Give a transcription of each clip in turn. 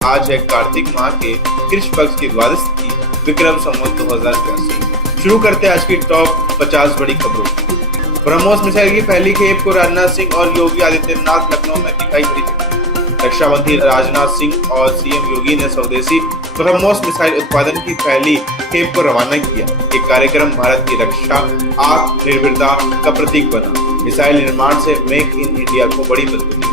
आज है कार्तिक माह के कृष्ण पक्ष की द्वादश तिथि विक्रम संवत 2082। शुरू करते हैं आज की टॉप 50 बड़ी खबरों। ब्रह्मोस मिसाइल की पहली खेप को राजनाथ सिंह और योगी आदित्यनाथ लखनऊ में दिखाई हरी झंडी। रक्षा मंत्री राजनाथ सिंह और सीएम योगी ने स्वदेशी ब्रह्मोस मिसाइल उत्पादन की पहली खेप को रवाना किया। ये कार्यक्रम भारत की रक्षा आत्मनिर्भरता का प्रतीक बना। मिसाइल निर्माण से मेक इन इंडिया को बड़ी मदद मिली।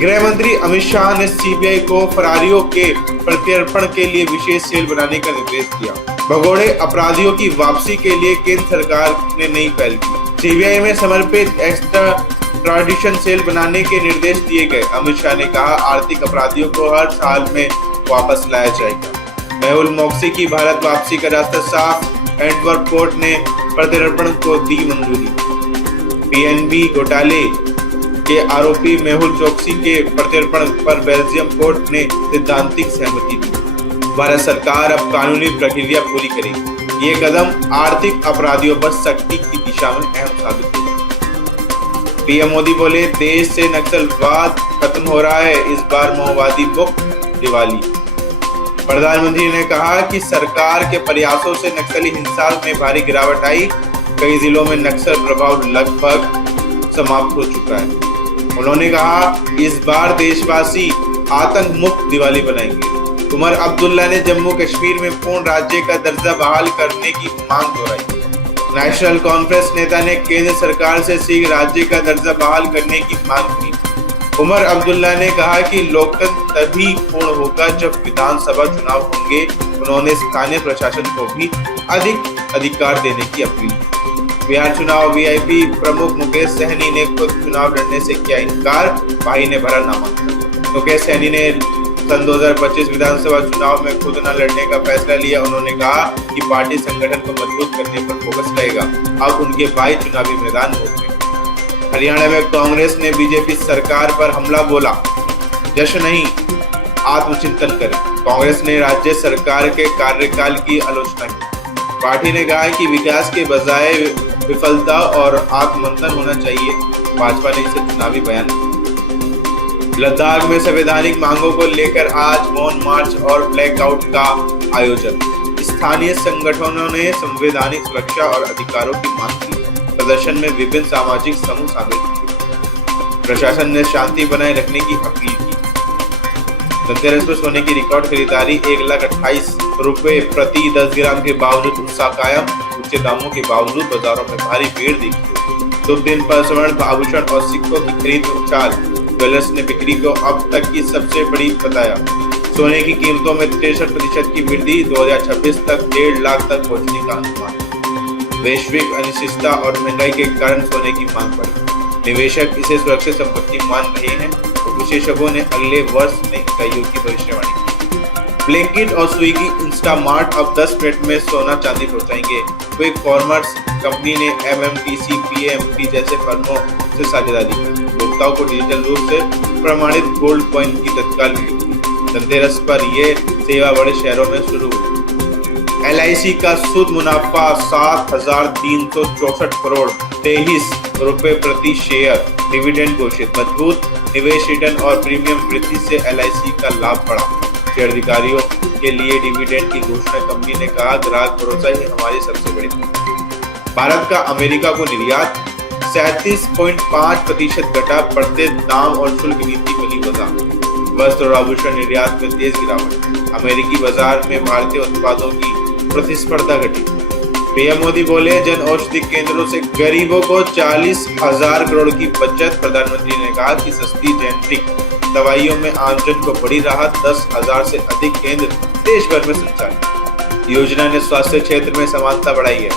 गृह मंत्री अमित शाह ने सीबीआई को फरारियों के प्रत्यर्पण के लिए विशेष सेल बनाने का निर्देश दिया। भगोड़े अपराधियों की वापसी के लिए केंद्र सरकार ने नई पहल की। सीबीआई में समर्पित एक्स्ट्रा ट्राडिशन सेल बनाने के निर्देश दिए गए। अमित शाह ने कहा, आर्थिक अपराधियों को हर साल में वापस लाया जाएगा। मेहुल चोकसी की भारत वापसी का रास्ता साफ। एंटवर्प कोर्ट ने प्रत्यर्पण को दी मंजूरी। पीएनबी घोटाले के आरोपी मेहुल चोकसी के प्रत्यर्पण पर बेल्जियम कोर्ट ने सैद्धांतिक सहमति दी। भारत सरकार अब कानूनी प्रक्रिया पूरी करेगी। ये कदम आर्थिक अपराधियों पर सख्ती की दिशा में अहम साबित होगा। पीएम मोदी बोले, देश से नक्सलवाद खत्म हो रहा है, इस बार माओवादी मुक्त दिवाली। प्रधानमंत्री ने कहा कि सरकार के प्रयासों से नक्सली हिंसा में भारी गिरावट आई। कई जिलों में नक्सल प्रभाव लगभग समाप्त हो चुका है। उन्होंने कहा, इस बार देशवासी आतंक मुक्त दिवाली बनाएंगे। उमर अब्दुल्ला ने जम्मू कश्मीर में पूर्ण राज्य का दर्जा बहाल करने की मांग दोहराई। नेशनल कॉन्फ्रेंस नेता ने केंद्र सरकार से शीघ्र राज्य का दर्जा बहाल करने की मांग की। उमर अब्दुल्ला ने कहा कि लोकतंत्र तभी पूर्ण होगा जब विधानसभा चुनाव होंगे। उन्होंने स्थानीय प्रशासन को भी अधिक अधिकार देने की अपील की। बिहार चुनाव वीआईपी प्रमुख मुकेश सहनी ने खुद चुनाव लड़ने से किया इनकार। भाई ने भरा नामांकन। मुकेश सहनी ने सन 2025 विधानसभा चुनाव में खुद न लड़ने का फैसला लिया। उन्होंने कहा कि पार्टी संगठन को मजबूत करने पर फोकस रहेगा। अब उनके भाई चुनावी मैदान में उतरे। हरियाणा में कांग्रेस ने बीजेपी सरकार पर हमला बोला, जश्न नहीं आत्मचिंतन करें। कांग्रेस ने राज्य सरकार के कार्यकाल की आलोचना की। पार्टी ने कहा कि विकास के बजाय विफलता और आत्ममंथन होना चाहिए। भाजपा ने इसे चुनावी बयान किया। लद्दाख में संवैधानिक मांगों को लेकर आज मौन मार्च और ब्लैकआउट का आयोजन। स्थानीय संगठनों ने संवैधानिक सुरक्षा और अधिकारों की मांग की। प्रदर्शन में विभिन्न सामाजिक समूह शामिल हुए। प्रशासन ने शांति बनाए रखने की अपील की। धनतेरस पर सोने की रिकॉर्ड खरीदारी 1,28,000 रुपए प्रति 10 ग्राम के बावजूद उत्साह कायम। ऊंचे दामों के बावजूद बाजारों में भारी भीड़ दिखी। शुभ दिन पर स्वर्ण आभूषण और सिक्कों की खरीद उछाल। ज्वेलर्स ने बिक्री को अब तक की सबसे बड़ी बताया। सोने की कीमतों में 63% की वृद्धि। 2026 तक 1.5 लाख तक पहुंचने का अनुमान। वैश्विक अनिश्चितता और महंगाई के कारण सोने की मांग बढ़ी। निवेशक इसे सुरक्षित संपत्ति मान रहे हैं। विशेषज्ञों ने अगले वर्ष में इकाइयों की भविष्यवाणी की। ब्लिंकिट और स्विगी इंस्टामार्ट अब 10 मिनट में सोना चांदी पहुंचाएंगे। क्विक कॉमर्स कंपनी ने एमएमटीसी पीएमटी जैसे फर्मों से साझेदारी की। उपभोक्ताओं को डिजिटल रूप से प्रमाणित गोल्ड कॉइन की तत्काल मिलेगी। धनतेरस पर यह सेवा बड़े शहरों में शुरू हुई। एलआईसी का शुद्ध मुनाफा 7,364 करोड़ 23 रुपए प्रति शेयर। डिविडेंड घोषित। मजबूत निवेश रिटर्न और प्रीमियम वृद्धि से एलआईसी का लाभ बढ़ा। शेयर अधिकारियों के लिए डिविडेंड की घोषणा। कंपनी ने कहा, ग्राहक भरोसा ही हमारी सबसे बड़ी ताकत। भारत का अमेरिका को निर्यात 37.5% घटा। बढ़ते दाम और शुल्क नीति बनी वजह। वस्त्र और आभूषण निर्यात में तेज गिरावट। अमेरिकी बाजार में भारतीय उत्पादों की प्रतिस्पर्धा घटी। पीएम मोदी बोले, जन औषधि केंद्रों से गरीबों को 40,000 करोड़ की बचत। प्रधानमंत्री ने कहा कि सस्ती जेनेरिक दवाइयों में आमजन को बड़ी राहत। 10,000 से अधिक केंद्र देश भर में संचालित। योजना ने स्वास्थ्य क्षेत्र में समानता बढ़ाई है।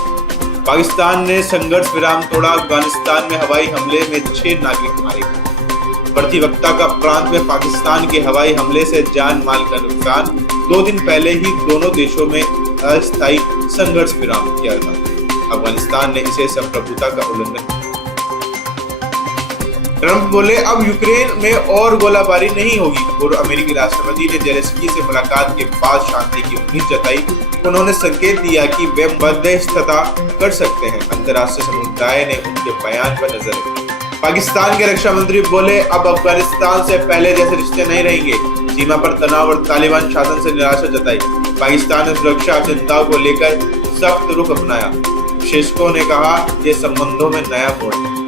पाकिस्तान ने संघर्ष विराम तोड़ा। अफगानिस्तान में हवाई हमले में 6 नागरिक मारे गए। प्रतिवक्ता का प्रांत में पाकिस्तान के हवाई हमले से जान माल का नुकसान। 2 दिन पहले ही दोनों देशों में अस्थायी संघर्ष विराम किया था। अफगानिस्तान ने इसे संप्रभुता का उल्लंघन किया। ट्रंप बोले, अब यूक्रेन में और गोलाबारी नहीं होगी। पूर्व अमेरिकी राष्ट्रपति ने जेलेंस्की से मुलाकात के बाद शांति की उम्मीद जताई। उन्होंने संकेत दिया कि वे मध्यस्थता कर सकते हैं। अंतर्राष्ट्रीय समुदाय ने उनके बयान पर नजर रखी। पाकिस्तान के रक्षा मंत्री बोले, अब अफगानिस्तान से पहले जैसे रिश्ते नहीं रहेंगे। सीमा पर तनाव और तालिबान शासन से निराशा जताई। पाकिस्तान ने सुरक्षा चिंताओं को लेकर सख्त रुख अपनाया। विशेषज्ञों ने कहा यह संबंधों में नया मोड़ है।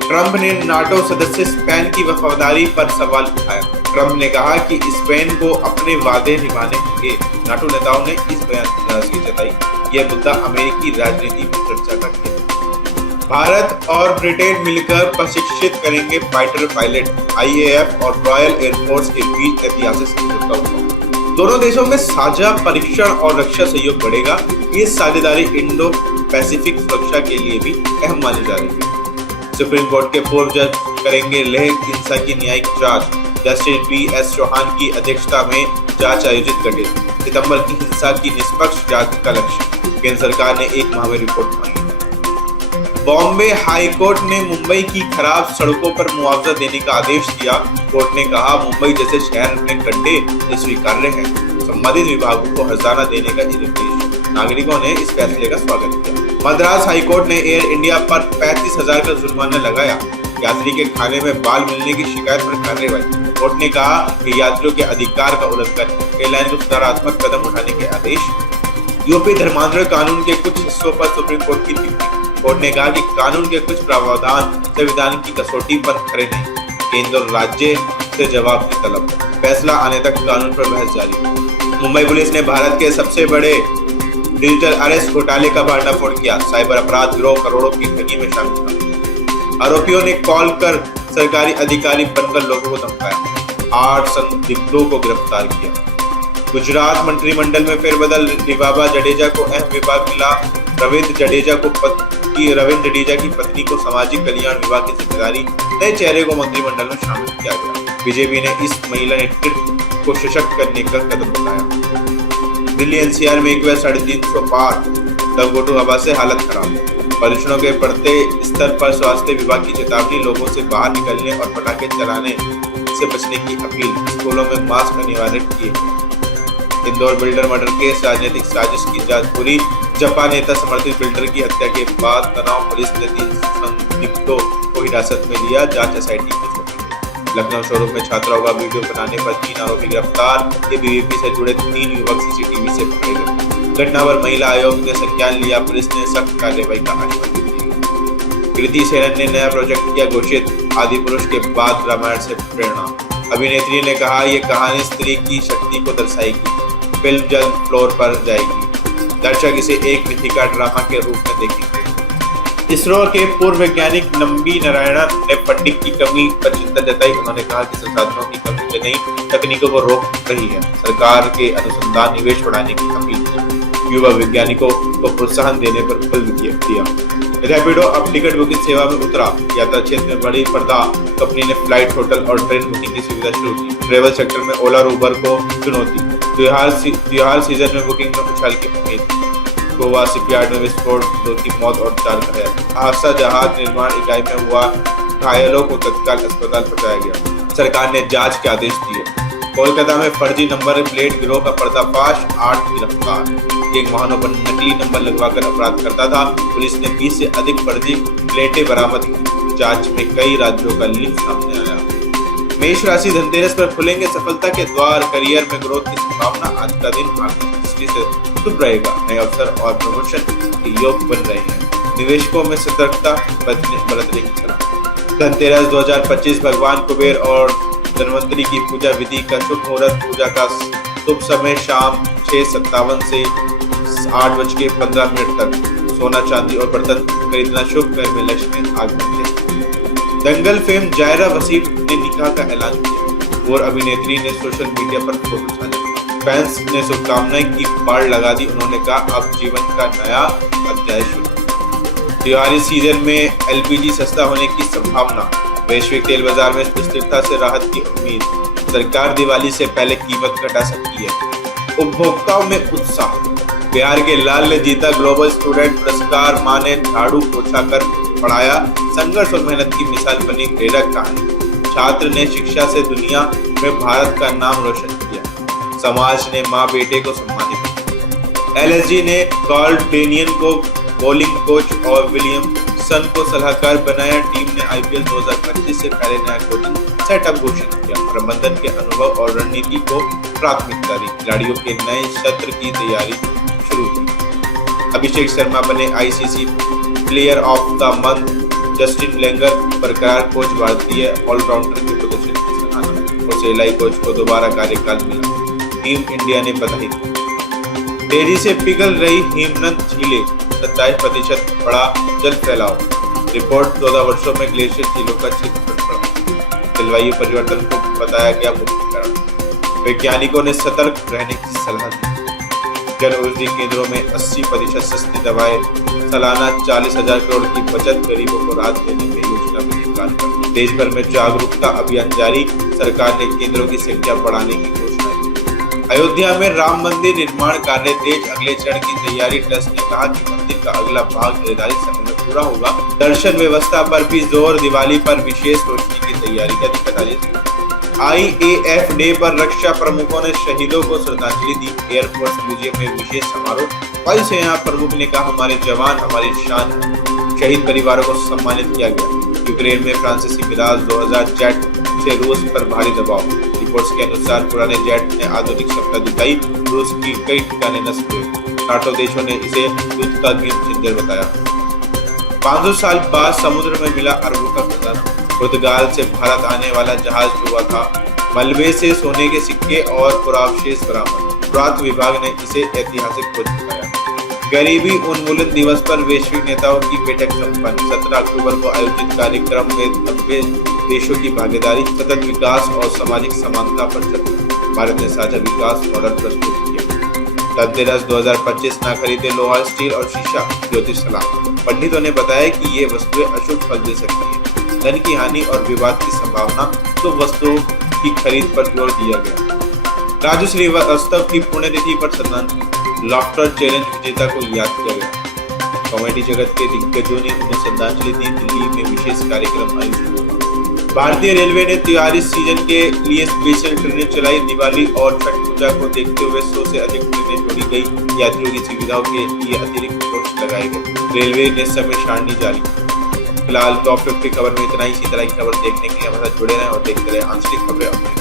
ट्रंप ने नाटो सदस्य स्पेन की वफादारी पर सवाल उठाया। ट्रंप ने कहा कि स्पेन को अपने वादे निभाने होंगे। नाटो नेताओं ने इस बयान पर नाराजगी जताई। यह मुद्दा अमेरिकी राजनीति में चर्चा का केंद्र। भारत और ब्रिटेन मिलकर प्रशिक्षित करेंगे फाइटर पायलट। IAF और रॉयल एयरफोर्स के बीच ऐतिहासिक समझौता हुआ। दोनों देशों में साझा परीक्षण और रक्षा सहयोग बढ़ेगा। ये साझेदारी इंडो पैसिफिक सुरक्षा के लिए भी अहम मानी जा रही है। सुप्रीम कोर्ट के पूर्व जज करेंगे लेह हिंसा की न्यायिक जांच। जस्टिस BS चौहान की अध्यक्षता में जांच आयोजित गठित। सितंबर की हिंसा की निष्पक्ष जांच का लक्ष्य। केंद्र सरकार ने 1 माह में रिपोर्ट मांगी। बॉम्बे हाई कोर्ट ने मुंबई की खराब सड़कों पर मुआवजा देने का आदेश दिया। कोर्ट ने कहा मुंबई जैसे शहर में गड्ढे स्वीकार्य हैं। संबंधित विभागों को हर्जाना देने का निर्देश। नागरिकों ने इस फैसले का स्वागत किया। मद्रास हाई कोर्ट ने एयर इंडिया पर 35,000 का जुर्माना लगाया। यात्री के खाने में बाल मिलने की शिकायत पर कार्रवाई। कोर्ट ने कहा कि यात्रियों के अधिकार का उल्लंघन, एयरलाइन को सुधारात्मक कदम उठाने के आदेश। यूपी धर्मांतरण कानून के कुछ हिस्सों पर सुप्रीम कोर्ट की टिप्पणी। कोर्ट ने कहा कि कानून के कुछ प्रावधान संविधान की कसौटी पर खरे नहीं। केंद्र और राज्य से जवाब की तलब। फैसला आने तक कानून पर बहस जारी। मुंबई पुलिस ने भारत के सबसे बड़े डिजिटल अरेस्ट घोटाले का भंडाफोड़ किया। साइबर अपराध गिरोह करोड़ों की ठगी में शामिल था। आरोपियों ने कॉल कर सरकारी अधिकारी बनकर लोगों को धमकाया। 8 संदिग्धों को गिरफ्तार किया। गुजरात मंत्रिमंडल में फेरबदल। रिवाबा जडेजा को अहम विभाग मिला। रविंद्र जडेजा की पत्नी को सामाजिक कल्याण विभाग की जिम्मेदारी। नए चेहरे को मंत्रिमंडल में शामिल किया गया। बीजेपी ने इस महिला नेतृत्व को सशक्त करने का कदम उठाया। दिल्ली NCR में एक बार 350 पार। लंगोटू हवा से हालत खराब। प्रदूषणों के बढ़ते स्तर पर स्वास्थ्य विभाग की चेतावनी। लोगों से बाहर निकलने और पटाखे चलाने से बचने की अपील। स्कूलों में मास्क अनिवार्य किए। इंदौर बिल्डर मर्डर केस राजनीतिक साजिश की जांच पूरी। जपा नेता समर्थित बिल्डर की हत्या के बाद तनाव। पुलिस ने 3 संदिग्धों को हिरासत में लिया। जांच SIT को सौंपी। लखनऊ शोरूम में छात्राओं का वीडियो बनाने पर 3 आरोपी गिरफ्तार। ABVP से जुड़े 3 युवक CCTV से पकड़े गए। घटना पर महिला आयोग ने संज्ञान लिया। पुलिस ने सख्त कार्रवाई का आश्वासन दिया। कृति सेनन ने नया प्रोजेक्ट किया घोषित। आदिपुरुष के बाद रामायण से प्रेरणा। अभिनेत्री ने कहा यह कहानी स्त्री की शक्ति को दर्शाएगी। फिल्म जल्द फ्लोर पर जाएगी। दर्शक इसे एक मिथिका ड्रामा के रूप में देखेंगे। इसरो के पूर्व वैज्ञानिक नंबी नारायणन ने फंडिंग की कमी पर चिंता जताई। उन्होंने कहा कि संसाधनों की कमी से नई तकनीकों को रोक रही है। सरकार के अनुसंधान निवेश बढ़ाने की अपील की। युवा वैज्ञानिकों को प्रोत्साहन देने पर बल दिया। रैपिडो अब टिकट बुकिंग सेवा में उतरा। यात्रा क्षेत्र में बड़ी पर्दा। कंपनी ने फ्लाइट, होटल और ट्रेन बुकिंग की सुविधा शुरू की। ट्रेवल सेक्टर में ओला और उबर को चुनौती। त्योहार सीजन में बुकिंग में उछाल की उम्मीद। गोवा शिपयार्ड में विस्फोट, 2 की मौत और 4 घायल। हादसा जहाज निर्माण इकाई में हुआ। घायलों को तत्काल अस्पताल पहुंचाया गया। सरकार ने जांच के आदेश दिए। कोलकाता में फर्जी नंबर प्लेट गिरोह का पर्दाफाश। 8 गिरफ्तार। 1 वाहनों पर नकली नंबर लगवाकर अपराध करता था। पुलिस ने 20 से अधिक फर्जी प्लेटें बरामद की। जांच में कई राज्यों का लिंक सामने आया। मेष राशि धनतेरस पर खुलेंगे सफलता के द्वार। करियर में ग्रोथ की संभावना। आज का दिन आर्थिक दृष्टि से शुभ रहेगा। नए अवसर और प्रमोशन के योग बन रहे हैं। निवेशकों में सतर्कता बरतने की सलाह। धनतेरस 2025 भगवान कुबेर और धन्वंतरी की पूजा विधि का शुभ मुहूर्त। पूजा का शुभ समय शाम 6:57 से 8:15 तक। सोना, चांदी और बर्तन खरीदना शुभ। घर में लक्ष्मी आगमन के। दंगल फेम जायरा वसीम ने निकाह का ऐलान किया। और अभिनेत्री ने सोशल मीडिया पर फोटो साझा। फैंस ने शुभकामनाएं की बाढ़ लगा दी। उन्होंने कहा अब जीवन का नया अध्याय शुरू। त्योहारी सीजन में LPG सस्ता होने की संभावना। वैश्विक तेल बाजार में स्थिरता से राहत की उम्मीद। सरकार दिवाली से पहले कीमत घटा सकती है। उपभोक्ताओं में उत्साह। बिहार के लाल ने जीता ग्लोबल स्टूडेंट पुरस्कार। मां ने झाड़ू पोछा कर पढ़ाया। संघर्ष और मेहनत की मिसाल बनी प्रेरक कहानी। छात्र ने शिक्षा से दुनिया में भारत का नाम रोशन किया। समाज ने मां बेटे को सम्मानित। LSG ने कार्ल डेनियन को बॉलिंग कोच और विलियमसन को सलाहकार बनाया। टीम ने IPL 2025 से पहले नया कोचिंग सेटअप घोषित किया। प्रबंधन के अनुभव और रणनीति को प्राथमिकता दी। खिलाड़ियों के नए सत्र की तैयारी शुरू की। अभिषेक शर्मा बने ICC player of the month. Justin लेंगर बरकरार कोच। भारतीय ऑलराउंडर के प्रदर्शन की सराहना। ऑस्ट्रेलियाई कोच को दोबारा कार्यकाल मिला। टीम इंडिया ने बधाई दी। तेजी से पिघल रही हिमनद झीलें। 27% बढ़ा जल फैलाव। रिपोर्ट 14 वर्षों में ग्लेशियर झीलों का क्षेत्रफल बढ़ा। जलवायु परिवर्तन को बताया गया मुख्य कारण। वैज्ञानिकों ने सतर्क रहने की सलाह दी। जन औषधि केंद्रों में 80% सस्ती दवाएं। सालाना 40,000 करोड़ की बचत। गरीबों को राहत देने की योजना में कार्य। देश भर में जागरूकता अभियान जारी। सरकार ने केंद्रों की संख्या बढ़ाने की घोषणा की। अयोध्या में राम मंदिर निर्माण कार्य तेज। अगले चरण की तैयारी। ट्रस्ट ने कहा कि मंदिर का अगला भाग निर्धारित समय में पूरा होगा। दर्शन व्यवस्था पर भी जोर। दिवाली पर विशेष रोशनी की तैयारी का दिक्कत। IAF डे पर रक्षा प्रमुखों ने शहीदों को श्रद्धांजलि दी। एयरफोर्स म्यूजियम में विशेष समारोह। वायुसेना प्रमुख ने कहा हमारे जवान हमारी शान। शहीद परिवारों को सम्मानित किया गया। यूक्रेन में फ्रांसीसी मिराज 2000 जेट से रूस पर भारी दबाव। रिपोर्ट्स के अनुसार पुराने जेट ने आधुनिक क्षमता दिखाई। रूस की कई ठिकाने नष्ट हुए। नाटो देशों ने इसे युद्ध का गेम चेंजर बताया। 500 साल बाद समुद्र में मिला अरबों का खजाना। पुर्तगाल से भारत आने वाला जहाज डूबा था। मलबे से सोने के सिक्के और पुरावशेष बरामद। पुरातत्व विभाग ने इसे ऐतिहासिक खोज बताया। गरीबी उन्मूलन दिवस पर वैश्विक नेताओं की बैठक संपन्न। 17 अक्टूबर को आयोजित कार्यक्रम में 90 देशों की भागीदारी। सतत विकास और सामाजिक समानता पर चर्चा। भारत ने साझा विकास मॉडल प्रस्तुत किया। धनतेरस 2025 न खरीदे लोहा, स्टील और शीशा। ज्योतिष सलाह। पंडितों ने बताया कि ये वस्तुएं अशुभ फल दे सकती हैं। धन की हानि और विवाद की संभावना। तो वस्तुओं की खरीद पर जोर दिया गया। राजू श्रीवास्तव की पुण्यतिथि पर श्रद्धांजलि। लाफ्टर चैलेंज विजेता को याद किया गया। कॉमेडी जगत के दिग्गजों ने उन्हें श्रद्धांजलि दी। दिल्ली में विशेष कार्यक्रम आयोजित हुआ। भारतीय रेलवे ने त्योहारी सीजन के लिए स्पेशल ट्रेनें चलाई। दिवाली और छठ पूजा को देखते हुए 100 से अधिक ट्रेनें जोड़ी गई। यात्रियों की सुविधाओं के लिए अतिरिक्त कोच लगाए गए। रेलवे ने समय सारणी जारी। फिलहाल टॉप 50 खबर में इतना ही। इसी तरह की खबर देखने के लिए हमारे साथ जुड़े रहें और देखते रहें आंचलिक खबरें।